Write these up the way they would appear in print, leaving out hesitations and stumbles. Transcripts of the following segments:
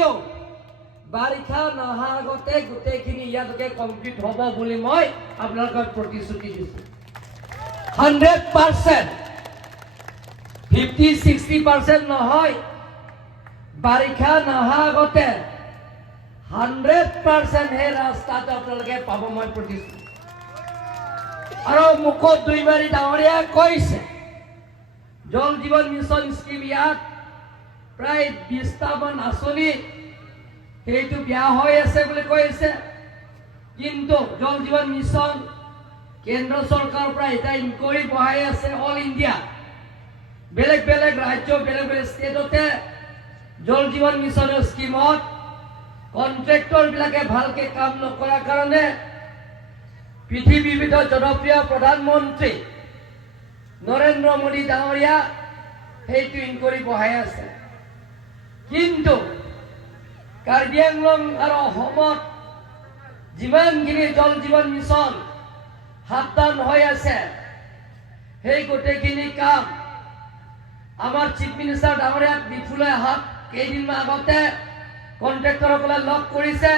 যদিও বাৰিষা নহাৰ আগতে গোটেইখিনি ইয়ালৈকে কমপ্লিট হ'ব বুলি মই আপোনালোকক প্ৰতিশ্ৰুতি দিছোঁ 100%, 50-60% নহয়, বাৰিষা নহাৰ আগতে 100% সেই ৰাস্তাটো আপোনালোকে পাব মই প্ৰতিশ্ৰুতি। আৰু মুখত দুইমাৰী ডাঙৰীয়াই কৈছে জল জীৱন মিছন স্কিম ইয়াত প্ৰায় 20টামান আঁচনি সেইটো বেয়া হৈ আছে বুলি কৈছে, কিন্তু জল জীৱন মিছন কেন্দ্ৰ চৰকাৰৰ পৰা এটা ইনকুৱাৰী বহাই আছে অল ইণ্ডিয়া বেলেগ বেলেগ ৰাজ্য বেলেগ বেলেগ ষ্টেটতে জল জীৱন মিছনৰ স্কিমত কন্ট্ৰেক্টৰবিলাকে ভালকে কাম নকৰাৰ কাৰণে পৃথিৱীৰ ভিতৰত জনপ্ৰিয় প্ৰধানমন্ত্ৰী নৰেন্দ্ৰ মোদী ডাঙৰীয়া সেইটো ইনকুৱাৰী বহাই আছে। কিন্তু কাৰ্বি আংলং আৰু অসমত যিমানখিনি জল জীৱন মিছন হাতদান হৈ আছে সেই গোটেইখিনি কাম আমাৰ চিফ মিনিষ্টাৰ ডাঙৰীয়াক ডিফুলৈ হাত কেইদিনমান আগতে কন্ট্ৰেক্টৰসকলে লগ কৰিছে।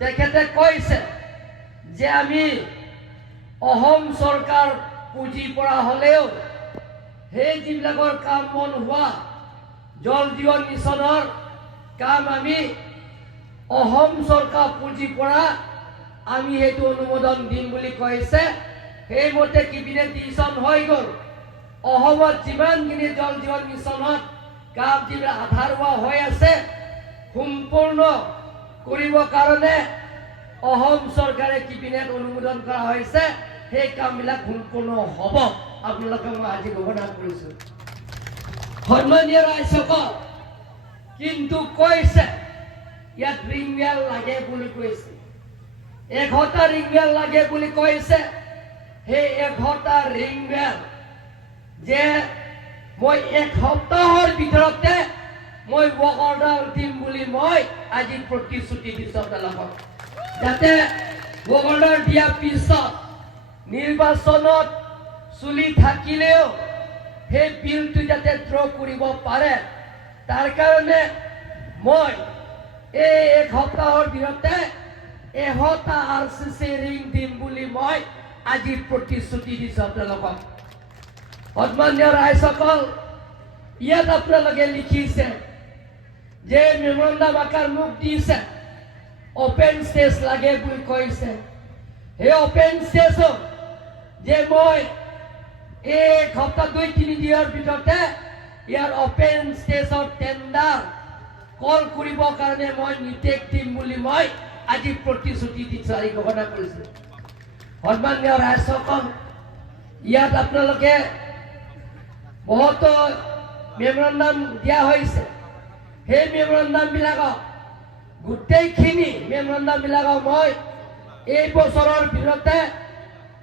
তেখেতে কৈছে যে আমি অসম চৰকাৰ পুঁজি পৰা হ'লেও সেই যিবিলাকৰ কাম বন হোৱা জল জীৱন মিছনৰ কাম আমি অসম চৰকাৰ পুঁজিৰ পৰা আমি সেইটো অনুমোদন দিম বুলি কৈছে। সেইমতে কেবিনেট ডিচিশ্যন হৈ গ'ল। অসমত যিমানখিনি জল জীৱন মিছনত কাম যিবিলাক আধাৰুৱা হৈ আছে সম্পূৰ্ণ কৰিবৰ কাৰণে অসম চৰকাৰে কেবিনেট অনুমোদন কৰা হৈছে। সেই কামবিলাক সম্পূৰ্ণ হ'ব আপোনালোকে মই আজি ঘোষণা কৰিছোঁ। সন্মানীয় ৰাইজসকল, কিন্তু কৈছে ইয়াত ৰিংৱেল লাগে বুলি কৈছে, 100টা ৰিংৱেল লাগে বুলি কৈছে। সেই 100টা ৰিংৱেল যে মই 1 সপ্তাহৰ ভিতৰতে মই ৱৰ্ক অৰ্ডাৰ দিম বুলি মই আজি প্ৰতিশ্ৰুতি দিছোঁ আপোনালোকক, যাতে ৱৰ্ক অৰ্ডাৰ দিয়াৰ পিছত নিৰ্বাচনত চলি থাকিলেও সেই বিলটো যাতে ড্ৰ কৰিব পাৰে তাৰ কাৰণে মই এই 1 সপ্তাহৰ ভিতৰতে 100টা RCC ৰিং দিম বুলি মই আজি প্ৰতিশ্ৰুতি দিছোঁ আপোনালোকক। সন্মানীয় ৰাইজসকল, ইয়াত আপোনালোকে লিখিছে যে মেমৰেণ্ডাম আকাৰ মোক দিছে অপেন ষ্টেজ লাগে বুলি কৈছে। সেই অপেন ষ্টেজত যে মই 1 সপ্তাহ 2-3 দিনৰ ভিতৰতে ইয়াৰ অপেন ষ্টেজৰ টেণ্ডাৰ কল কৰিবৰ কাৰণে মই নিৰ্দেশ দিম বুলি মই আজি প্ৰতিশ্ৰুতি দিছোঁ, আজি ঘোষণা কৰিছোঁ। সন্মানীয় ৰাইজসকল, ইয়াত আপোনালোকে বহুতো মেমৰেণ্ডাম দিয়া হৈছে। সেই মেমৰেণ্ডামবিলাকক গোটেইখিনি মেমৰেণ্ডামবিলাকক মই এই বছৰৰ ভিতৰতে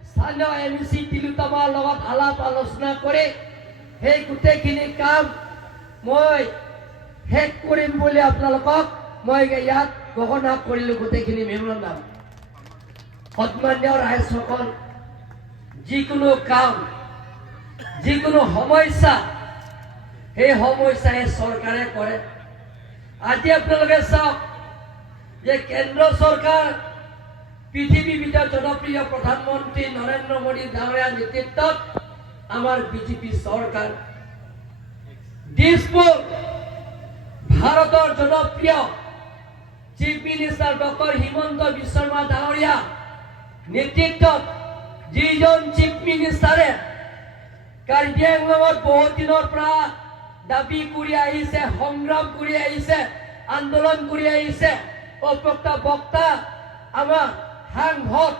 স্থানীয় MEC তিলোত্তমাৰ লগত আলাপ আলোচনা কৰি সেই গোটেইখিনি কাম মই শেষ কৰিম বুলি আপোনালোকক মই ইয়াত ঘোষণা কৰিলোঁ গোটেইখিনি মেমৰেণ্ডাম। সন্মানীয় ৰাইজসকল, যিকোনো কাম যিকোনো সমস্যা সেই সমস্যাই চৰকাৰে কৰে। আজি আপোনালোকে চাওক যে কেন্দ্ৰ চৰকাৰ পৃথিৱীৰ ভিতৰত জনপ্ৰিয় প্ৰধানমন্ত্ৰী নৰেন্দ্ৰ মোদী ডাঙৰীয়াৰ নেতৃত্বত আমাৰ বিজেপি চৰকাৰ, দিছপুৰ ভাৰতৰ জনপ্ৰিয় chief minister doctor Himanta Biswa Sharma ডাঙৰীয়া নেতৃত্বত যিজন চিফ মিনিষ্টাৰে কাৰ্বি আংলঙত বহুত দিনৰ পৰা দাবী কৰি আহিছে, সংগ্ৰাম কৰি আহিছে, আন্দোলন কৰি আহিছে। অপ্ৰক্ত বক্তা আমাৰ সাংসদ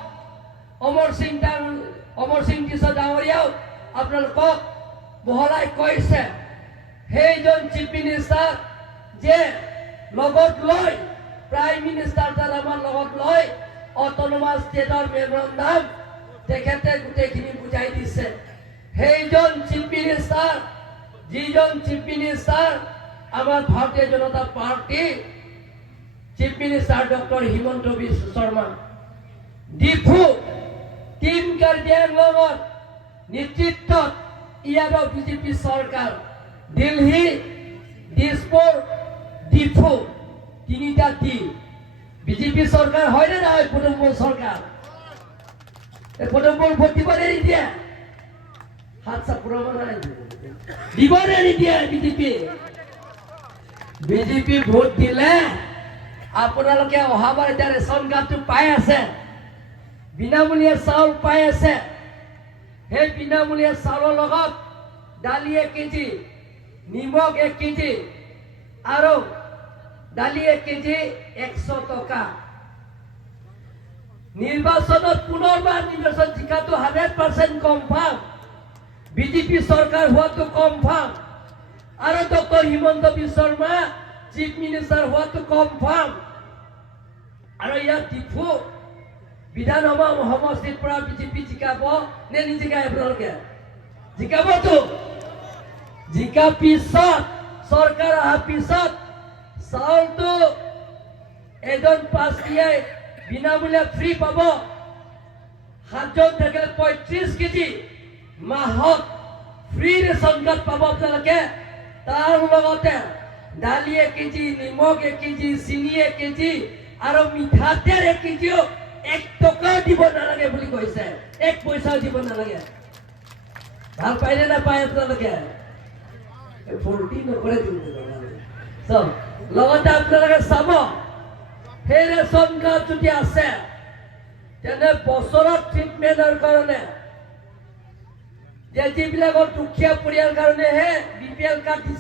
অমৰ সিং টিছ ডাঙৰীয়াও আপোনালোকক বহলাই কৈছে সেইজন চিফ মিনিষ্টাৰ যে লগত লৈ প্ৰাইম মিনিষ্টাৰ আমাৰ লগত লৈ অট'নমাছ ষ্টেটৰ মেমৰেণ্ডাম তেখেতে গোটেইখিনি বুজাই দিছে। সেইজন চিফ মিনিষ্টাৰ যিজন চিফ মিনিষ্টাৰ আমাৰ Bharatiya Janata party chief minister doctor Himanta Biswa Sarma, Diphu team Karbi আংলঙৰ নেতৃত্বত ইয়াৰ বিজেপি চৰকাৰ দিল্লী, দিছপুৰ, ডিফু তিনিটা টি বিজেপি চৰকাৰ হয়নে নহয় পদম্বল চৰকাৰ এই পদম্বল ভোট দিবনে নিদিয়ে হাত চাপৰাব নাই দিবনে নিদিয়ে বিজেপি ভোট দিলে আপোনালোকে অহাবাৰ এতিয়া ৰেচন কাৰ্ডটো পাই আছে বিনামূলীয়া চাউল পাই আছে সেই বিনামূলীয়া চাউলৰ লগত দালি 1 কেজি নিমখ 1 কেজি আৰু দালি 1 কেজি 100 টকা নিৰ্বাচনত পুনৰবাৰ নিৰ্বাচন জিকাটো 100% কনফাৰ্ম বিজেপি চৰকাৰ হোৱাটো কনফাৰ্ম আৰু doctor Himanta Biswa Sharma chief minister হোৱাটো কনফাৰ্ম আৰু ইয়াত টিফু বিধানসভা সমষ্টিৰ পৰা বিজেপি জিকাব নে নিজিকাই আপোনালোকে জিকাবতো জিকা পিছত চৰকাৰ অহাৰ পিছত চাউলটো এজন পাঁচটিয়াই বিনামূলীয়া ফ্ৰী পাব 7জন থাকিলে 35 কেজি মাহত ফ্ৰী ৰেচন কাৰ্ড পাব আপোনালোকে তাৰ লগতে দালি 1 কেজি নিমখ 1 কেজি চিনি 1 কেজি আৰু মিঠাতেল 1 কেজিও 1 টকা দিব নালাগে বুলি কৈছে 1 পইচাও দিব নালাগে ভাল পাইনে নাপায় আপোনালোকে ফৰ্টি নকৰে চব লগতে আপোনালোকে চাব সেই ৰেচন কাৰ্ড যদি আছে তেনে বছৰত ট্ৰিটমেণ্টৰ কাৰণে যে যিবিলাকৰ দুখীয়া পৰিয়াল কাৰণেহে BPL কাৰ্ড দিছে